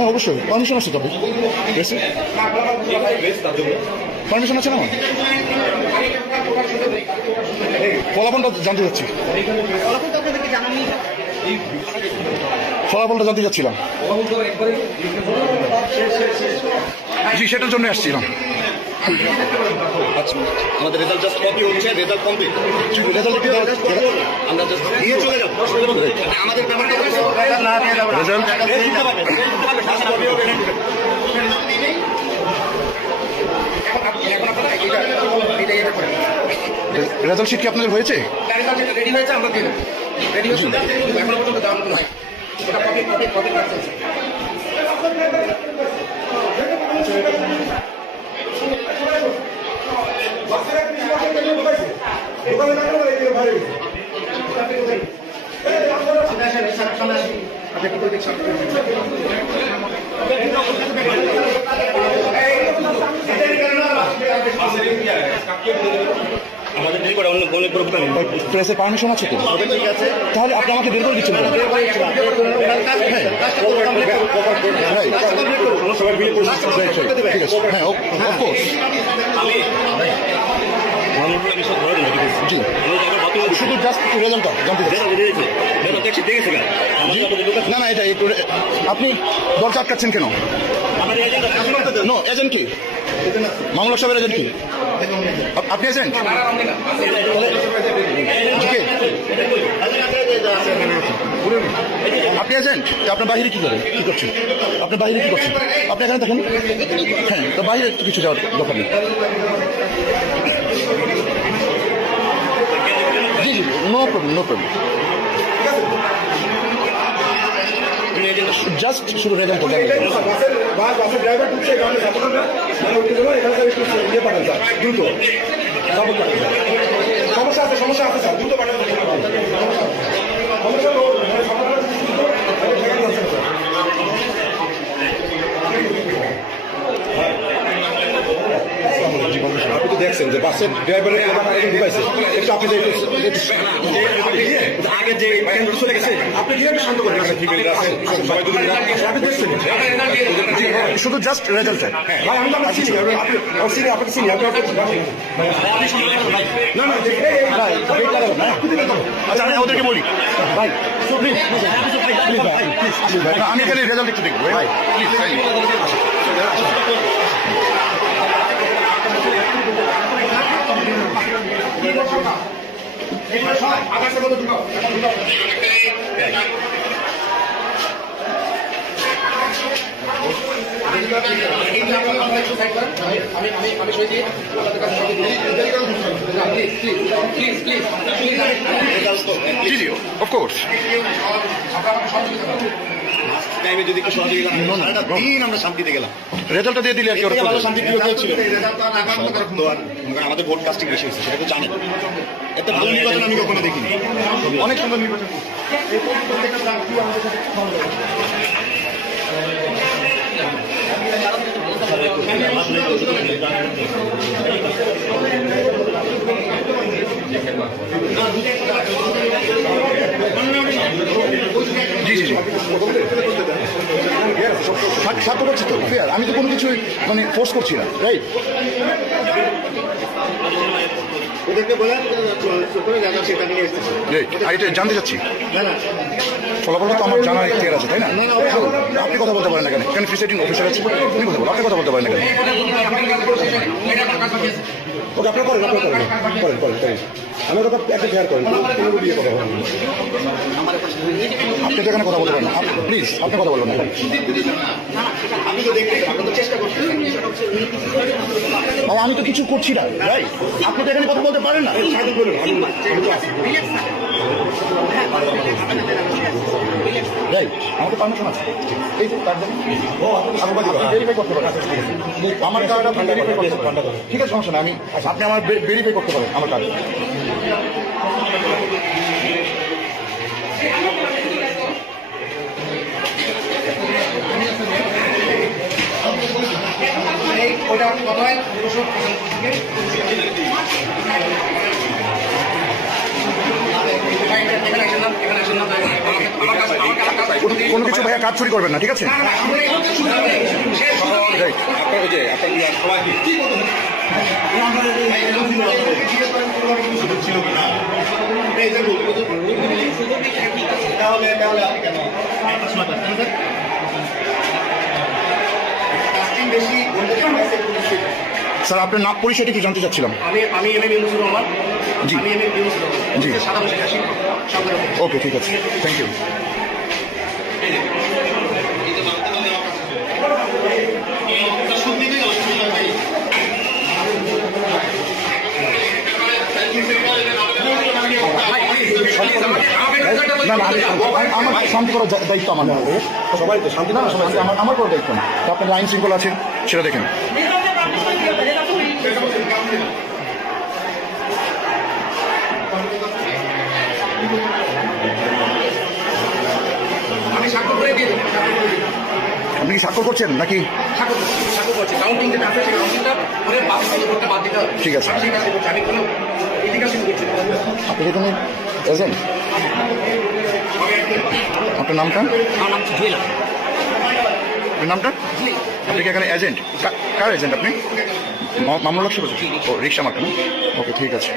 হ্যাঁ অবশ্যই পারমিশন আছে তবে পারমিশন আছে না আমার ফলাফলটা জানতে চাচ্ছি ফলাফলটা জানতে চাচ্ছিলাম জি সেটার জন্য আসছিলাম আচ্ছা আমাদের রেজাল্ট জাস্ট কপি হচ্ছে রেজাল্ট কমপ্লিট রেজাল্ট আমরা জাস্ট দিয়ে চলে যাব আমাদের ব্যাপারটা রেজাল্ট রেজাল্ট শিট কি আপনাদের হয়েছে রেডি হয়েছে আমরা দিয়ে রেডি হচ্ছে এখনো পর্যন্ত দেওয়া হয় ওটা কপি কপি কপি কাটছে আমাদের দেরি করে অন্য অনেক গ্রুপ প্রেসের পারমিশন আছে তো ঠিক আছে তাহলে আপনি আমাকে বের করে দিচ্ছেন কেন? ঠিক আছে হ্যাঁ অফকোর্স জি শুধু জাস্ট রেজাল্টটা জানতে চাচ্ছি না না এটা একটু আপনি দরজা আটকাচ্ছেন কেন নো এজেন্ট কি মামলা সাহেবের এজেন্ট কি আপনি এজেন্ট জি কে আপনি এজেন্ট আপনার বাইরে কি করে কি করছেন আপনার বাইরে কি করছেন আপনি এখানে দেখেন হ্যাঁ তো বাইরে কিছু যাওয়ার দরকার নেই জি জি no problem no problem just শুধু রেজাল্ট বাসের ড্রাইভার ঢুকছে এখানে ইয়ে পাঠান স্যার দ্রুত সমস্যা আছে স্যার দ্রুত পাঠান আপনি তো দেখছেন যে বাসের ড্রাইভারের ঢুকাইছে একটু আপনি আগে যে চলে গেছে আপনি কিভাবে শান্ত করেন ঠিক আছে আপনি দেখছেন শুধু জাস্ট রেজাল্ট ভাই আমি তো আপনার চিনি আপনাকে চিনি না না আচ্ছা আমি ওদেরকে বলি ভাই প্লিজ আমি এখানে রেজাল্ট একটু দেখবো ভাই প্লিজ জি জি অফকোর্স টাইমে যদি একটু সহযোগিতা দিন আমরা শান্তিতে গেলাম রেজাল্টটা দিয়ে দিলে আর কি ওরা ভালো শান্তি প্রিয় ছিল আমাদের ভোট কাস্টিং বেশি হয়েছে সেটা তো জানেন এত ভালো নির্বাচন আমি কখনো দেখিনি অনেক সুন্দর নির্বাচন জি জি জি সাথে করছি তো ফেয়ার আমি তো কোনো কিছু মানে ফোর্স করছি না রাইট ওদেরকে বলে সেটা নিয়ে এসেছে আর এটা জানতে চাচ্ছি ফলাফলটা তো আমার জানার ইতিহার আছে তাই না আপনি কথা বলতে পারেন না কেন কেন প্রিসাইডিং অফিসার আছে উনি কথা বলেন আপনি কথা বলতে পারেন না কেন ওকে আপনার করেন করেন আমার কথা একটা শেয়ার করেন দিয়ে কথা বলেন আপনি তো এখানে কথা বলতে পারেন না প্লিজ আপনি কথা বলবেন না আমি তো দেখতে আমরা তো চেষ্টা করছি বাবা আমি তো কিছু করছি না রাইট আপনি তো এখানে কথা বলতে পারেন না রাইট আমাকে পারমিশন আছে এই তো তার জন্য ভেরিফাই করতে পারেন আমার কার্ডটা ভেরিফাই করতে পারেন ঠিক আছে সমস্যা না আমি আপনি আমার ভেরিফাই করতে পারেন আমার কার্ড ওটা কত হয় কোনো কিছু ভাইয়া কাজ চুরি করবেন না, ঠিক আছে? Right. আপনার ওই যে আপনার সবাইকে স্যার আপনার নাম পরিচয়টা কি জানতে চাচ্ছিলাম। আমি এম এম ইউনুসুর রহমান। জি। আমি এম এম ইউনুসুর রহমান। জি। সাদা পোশাক আসি সঙ্গে ওকে, ঠিক আছে, থ্যাংক ইউ। না না, আমার শান্তি করার দায়িত্ব আমার না, সবাই তো শান্তি না না, শান্তি আমার করার দায়িত্ব না। তো আপনার আইন শৃঙ্খলা আছে সেটা দেখেন। আমি স্বাক্ষর করে দিয়ে দেবো। আপনি কি স্বাক্ষর করছেন নাকি? স্বাক্ষর করছি। কাউন্টিং যেটা আছে সেই কাউন্টিংটা করে বাদ করতে বাদ দিতে হবে। ঠিক আছে। আমি সেই কাজটা করছি। আমি কোনো এদিকে শুরু করছি না। আপনি কি কোনো এজেন্ট? আপনার নামটা? আমার নাম জুয়েল। আপনার নামটা? আপনি কি এখানে এজেন্ট? কার এজেন্ট আপনি? মামলা লক্ষ্য করছেন? ও, রিক্সা মার্কা না? ওকে, ঠিক আছে।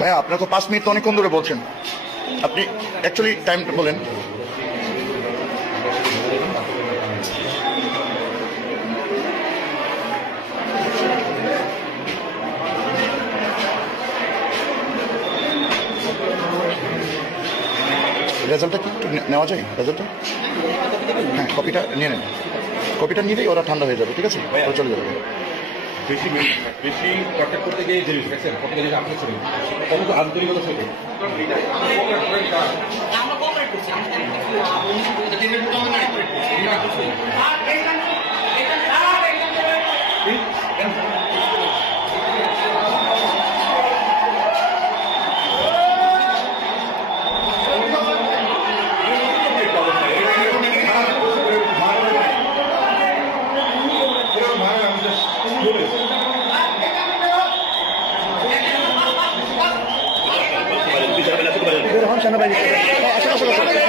ভাইয়া আপনার তো 5 মিনিট তো অনেকক্ষণ ধরে বলছেন, আপনি অ্যাকচুয়ালি টাইমটা বলেন। রেজাল্টটা কি একটু নেওয়া যায়? রেজাল্টটা হ্যাঁ, কপিটা নিয়ে নেন। কপিটা নিলেই ওরা ঠান্ডা হয়ে যাবে, ঠিক আছে? ওরা চলে যাবে। বেশি বেশি কন্ট্যাক্ট করতে গিয়ে যে দেখছেন কত জিনিস আপনি শুনুন কত তো আন্তরিকতা সঙ্গে আমরা কোঅপারেট করছি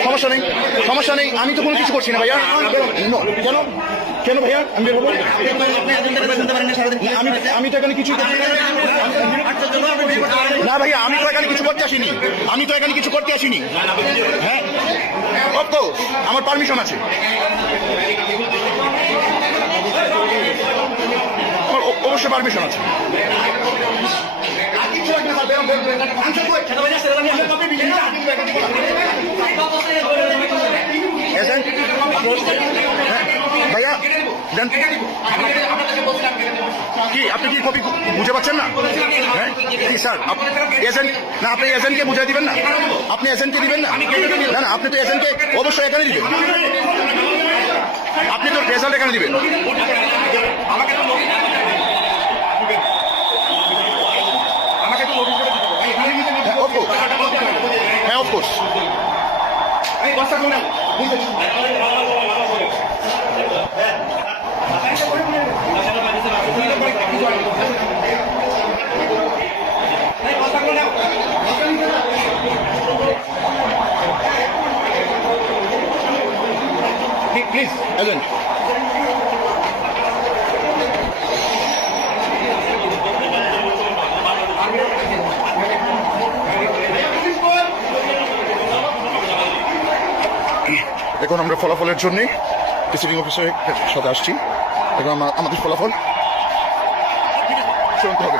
সমস্যা নেই, সমস্যা নেই, আমি তো কোনো কিছু করছি না ভাইয়া। কেন কেন ভাইয়া আমি বের হবো? আমি তো এখানে কিছু না ভাইয়া, আমি তো এখানে কিছু করতে আসিনি, আমি তো এখানে কিছু করতে আসিনি। হ্যাঁ তো আমার পারমিশন আছে, আমার অবশ্যই পারমিশন আছে। ভাইয়া দেন কি, আপনি কি কপি বুঝে পাচ্ছেন না? হ্যাঁ স্যার, এজেন্ট না, আপনি এজেন্টকে বুঝাই দিবেন না? আপনি এজেন্টকে দিবেন না? না না, আপনি তো এজেন্টকে অবশ্যই এখানে দিবেন, আপনি তো রেজাল্ট এখানে দিবেন। হ্যাঁ অফকোর্স। প্লিজ এজেন্ট, এখন আমরা ফলাফলের জন্যে প্রিসাইডিং অফিসারের সাথে আসছি। এখন আমাদের ফলাফল শুনতে হবে।